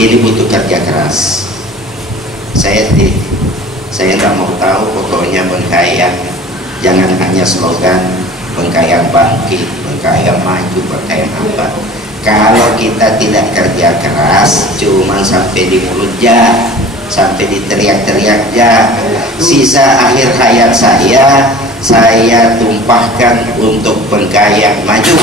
ini butuh kerja keras. Saya nggak mau tahu, pokoknya Bengkayang jangan hanya slogan Bengkayang bangkit, Bengkayang maju, Bengkayang apa. Kalau kita tidak kerja keras, cuman sampai di mulut aja, sampai di teriak-teriak aja, sisa akhir hayat saya tumpahkan untuk Bengkayang maju.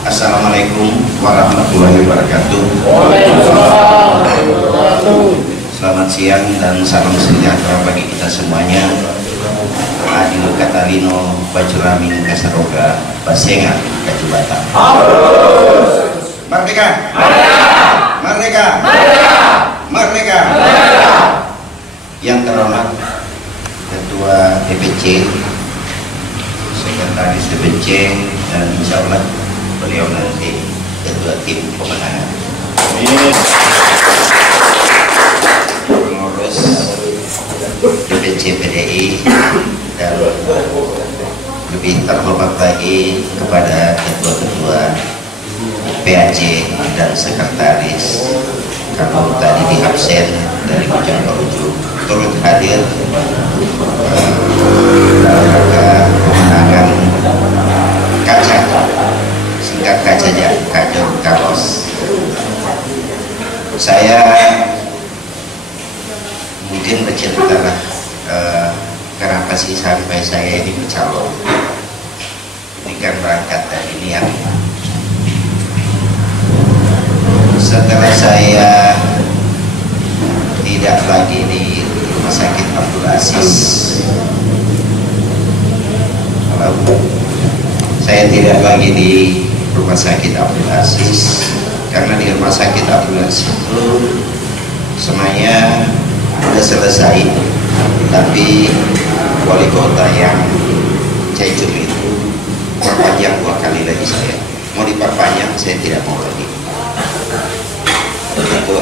Assalamualaikum warahmatullahi wabarakatuh. Selamat siang dan salam sejahtera bagi kita semuanya. Adil Katarino Bajuramin Kasaroga Basenga Kajubata. Merdeka! Merdeka! Merdeka! Yang terhormat Ketua DPC, Sekretaris DPC, dan insya Allah beliau nanti ketua tim pemenangan. Pengurus DPC PDI dan lebih terhormat lagi kepada ketua-ketua PAC dan sekretaris, kalau tadi di absen dari ujung ke ujung turut hadir dalam rangka pemenangan kaca, singkat kaca aja, Kajor Karos. Saya mungkin bercerita kenapa sih sampai saya ini bercalon. Ini kan berangkat dari niat. Setelah saya tidak lagi di Rumah Sakit Abdul Aziz, saya tidak lagi di Rumah Sakit Abdul Aziz, karena di Rumah Sakit Abdul Aziz itu semuanya sudah selesai, tapi wali kota yang Cecung itu perpanjang 2 kali lagi. Saya mau diperpanjang, saya tidak mau lagi. Itu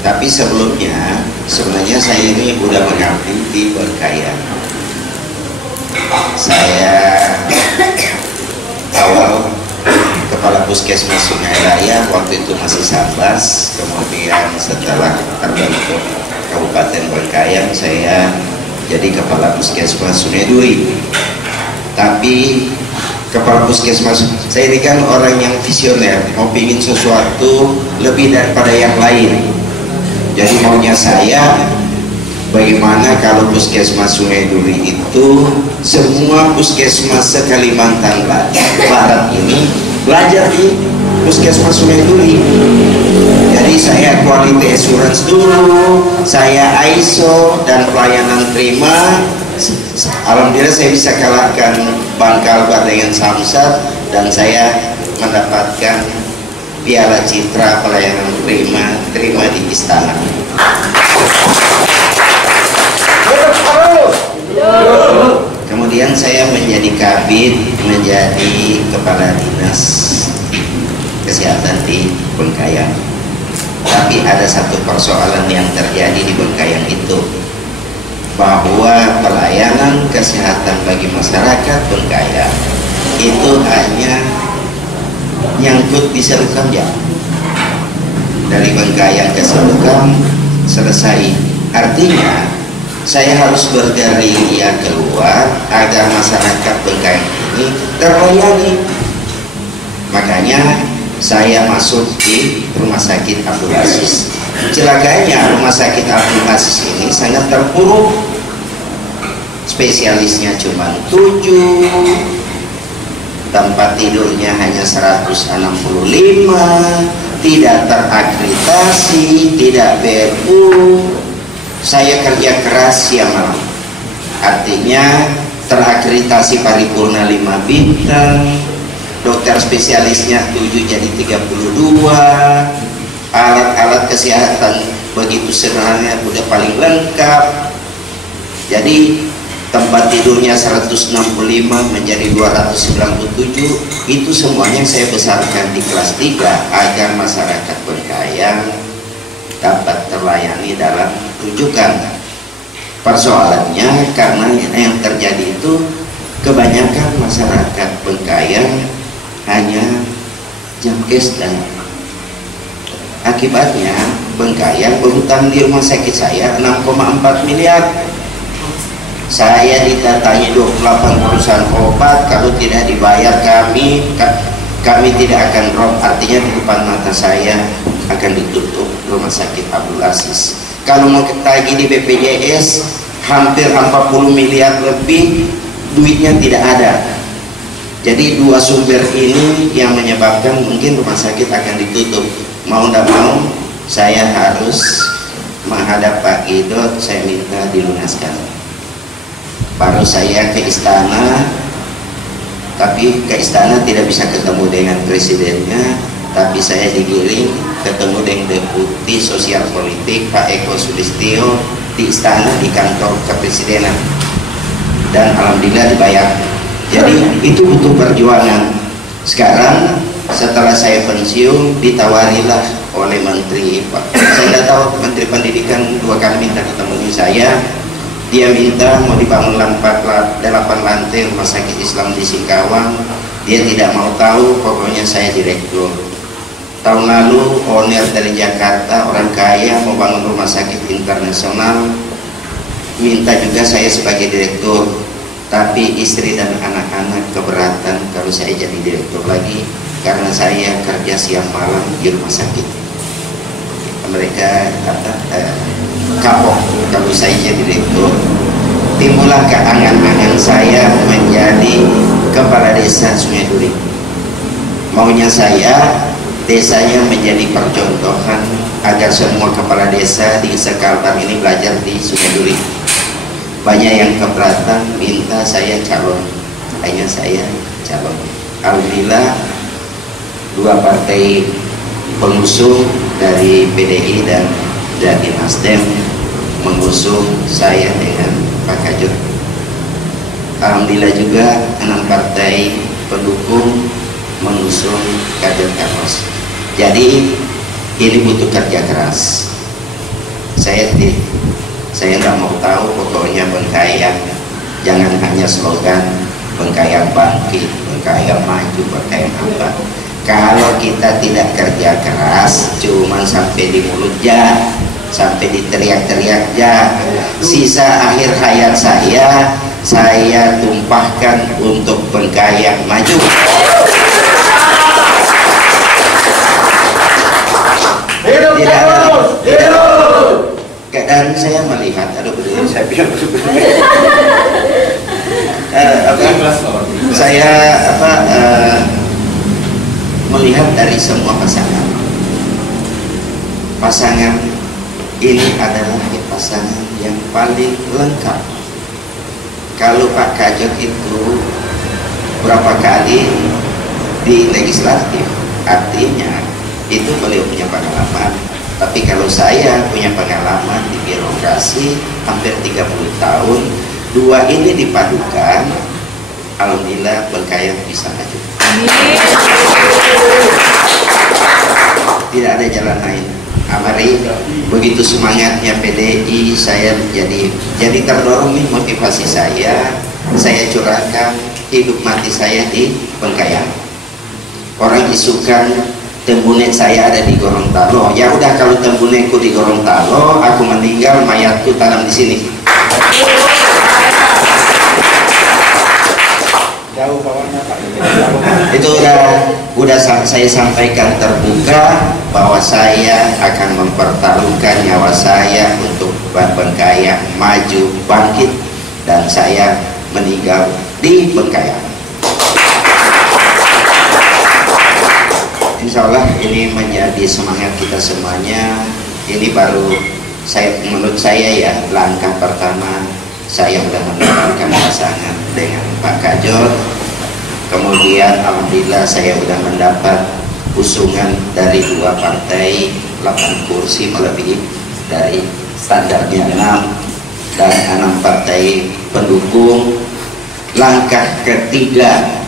tapi sebelumnya sebenarnya saya ini sudah mengabdi di Bengkayang. Saya awal kepala puskesmas Sungai Raya, waktu itu masih Sambas. Kemudian setelah terbentuk Kabupaten Bengkayang, saya jadi kepala puskesmas Sungai Duri. Tapi kepala puskesmas saya ini kan orang yang visioner, mau pingin sesuatu lebih daripada yang lain. Jadi maunya saya, bagaimana kalau puskesmas Sungai Duri itu semua puskesmas se-Kalimantan Barat ini belajar di puskesmas Sungai Duri. Jadi saya quality assurance dulu, saya ISO dan pelayanan terima. Alhamdulillah saya bisa kalahkan Bangkalbat dengan Samsat, dan saya mendapatkan Piala Citra pelayanan terima di istana. Kemudian saya menjadi kabid, menjadi kepala dinas kesehatan di Bengkayang. Tapi ada satu persoalan yang terjadi di Bengkayang itu, bahwa pelayanan kesehatan bagi masyarakat Bengkayang itu hanya nyangkut di Serukam ya. Dari Bengkayang ke Serukam selesai. Artinya saya harus bergerilya keluar agar masyarakat Bengkayang ini terlayani. Makanya saya masuk di Rumah Sakit Abdul Aziz. Celakanya Rumah Sakit Abdul Aziz ini sangat terpuruk. Spesialisnya cuma 7, tempat tidurnya hanya 165, tidak terakreditasi, tidak BRU. Saya kerja keras siang malam, artinya terakreditasi paripurna 5 bintang, dokter spesialisnya 7 jadi 32, alat-alat kesehatan begitu sederhana, udah paling lengkap. Jadi tempat tidurnya 165 menjadi 297, itu semuanya saya besarkan di kelas 3 agar masyarakat Bengkayang dapat terlayani dalam rujukan. Persoalannya karena yang terjadi itu kebanyakan masyarakat Bengkayang hanya jamkes, dan akibatnya Bengkayang berhutang di rumah sakit saya 6,4 miliar. Saya didatangi 28 perusahaan obat, kalau tidak dibayar kami tidak akan drop, artinya di depan mata saya akan ditutup rumah sakit Abdul Aziz. Kalau mau ditagih di BPJS hampir 40 miliar lebih, duitnya tidak ada. Jadi dua sumber ini yang menyebabkan mungkin rumah sakit akan ditutup. Mau tidak mau saya harus menghadap Pak Gidot, saya minta dilunaskan. Baru saya ke istana, tapi ke istana tidak bisa ketemu dengan presidennya, tapi saya digiring ketemu dengan Deputi Sosial Politik Pak Eko Sulistyo di istana, di kantor kepresidenan, dan alhamdulillah dibayar. Jadi itu butuh perjuangan. Sekarang setelah saya pensiun ditawarilah oleh Menteri, Pak, saya tidak tahu, Menteri Pendidikan 2 kali minta ketemu saya. Dia minta mau dibangun 8 lantai rumah sakit Islam di Singkawang. Dia tidak mau tahu, pokoknya saya direktur. Tahun lalu owner dari Jakarta, orang kaya, mau bangun rumah sakit internasional, minta juga saya sebagai direktur. Tapi istri dan anak-anak keberatan kalau saya jadi direktur lagi, karena saya kerja siang malam di rumah sakit. Mereka kapok kalau saya jadi direktur. Timbullah keangan-angan saya menjadi kepala desa Sungai Duri. Maunya saya desanya menjadi percontohan agar semua kepala desa di Sekalbar ini belajar di Sungai Duri. Banyak yang keberatan, minta saya calon, hanya saya calon. Alhamdulillah 2 partai pengusung dari PDI dan dari Nasdem mengusung saya dengan Pak Kajot. Alhamdulillah juga 6 partai pendukung mengusung Kajot Carlos. Jadi ini butuh kerja keras. Saya nggak mau tahu, pokoknya Bengkayang jangan hanya slogan Bengkayang bangkit, Bengkayang maju, Bengkayang apa. Kalau kita tidak kerja keras, cuman sampai di mulut ya, sampai di teriak-teriak ya, sisa akhir hayat saya tumpahkan untuk Bengkayang maju. Tidak ada. Dan saya melihat, saya bilang melihat dari semua pasangan ini adalah pasangan yang paling lengkap. Kalau Pak Kajot itu berapa kali di legislatif, artinya itu beliau punya pengalaman. Tapi kalau saya punya pengalaman di birokrasi hampir 30 tahun, 2 ini dipadukan, alhamdulillah Bengkayang bisa maju. Tidak ada jalan lain. Amari, begitu semangatnya PDI, saya jadi terdorong nih, motivasi saya curahkan hidup mati saya di Bengkayang. Orang isukan tembunek saya ada di Gorontalo, ya udah, kalau tembunekku di Gorontalo, aku meninggal, mayatku tanam di sini. Jauh bawahnya Pak. Itu udah saya sampaikan terbuka bahwa saya akan mempertaruhkan nyawa saya untuk Bengkayang maju bangkit, dan saya meninggal di Bengkayang. Insya Allah ini menjadi semangat kita semuanya. Ini baru menurut saya ya, langkah pertama. Saya sudah mendapatkan pasangan dengan Pak Kajot, kemudian alhamdulillah saya sudah mendapat usungan dari 2 partai 8 kursi melebihi. dari standarnya 6 dan 6 partai pendukung. Langkah ketiga,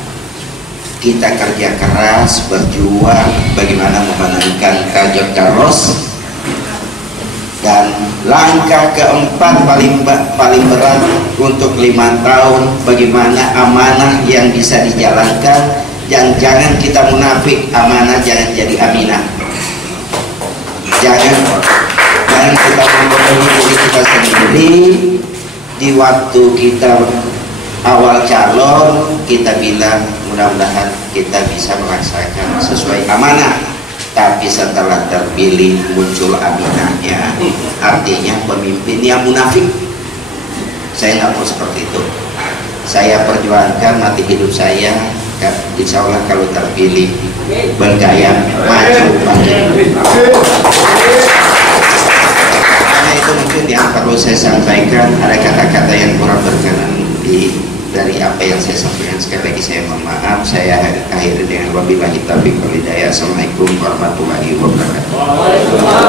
kita kerja keras, berjuang bagaimana memenangkan Raja Carlos. Dan langkah keempat paling berat untuk 5 tahun, bagaimana amanah yang bisa dijalankan. Jangan kita munafik, amanah jangan jadi aminah. Jangan kita membohongi diri kita sendiri. Di waktu kita awal calon, kita bilang mudah-mudahan kita bisa melaksanakan sesuai amanah, tapi setelah terpilih muncul aminahnya, artinya pemimpin yang munafik. Saya nggak mau seperti itu. Saya perjuangkan mati hidup saya, insya Allah kalau terpilih bergaya maju lagi. Karena itu mungkin yang perlu saya sampaikan, ada kata-kata yang kurang berkenan dari apa yang saya sampaikan. Sekali lagi saya mohon maaf. Saya akhiri dengan wabillahi taufiq wal hidayah. Assalamualaikum warahmatullahi wabarakatuh.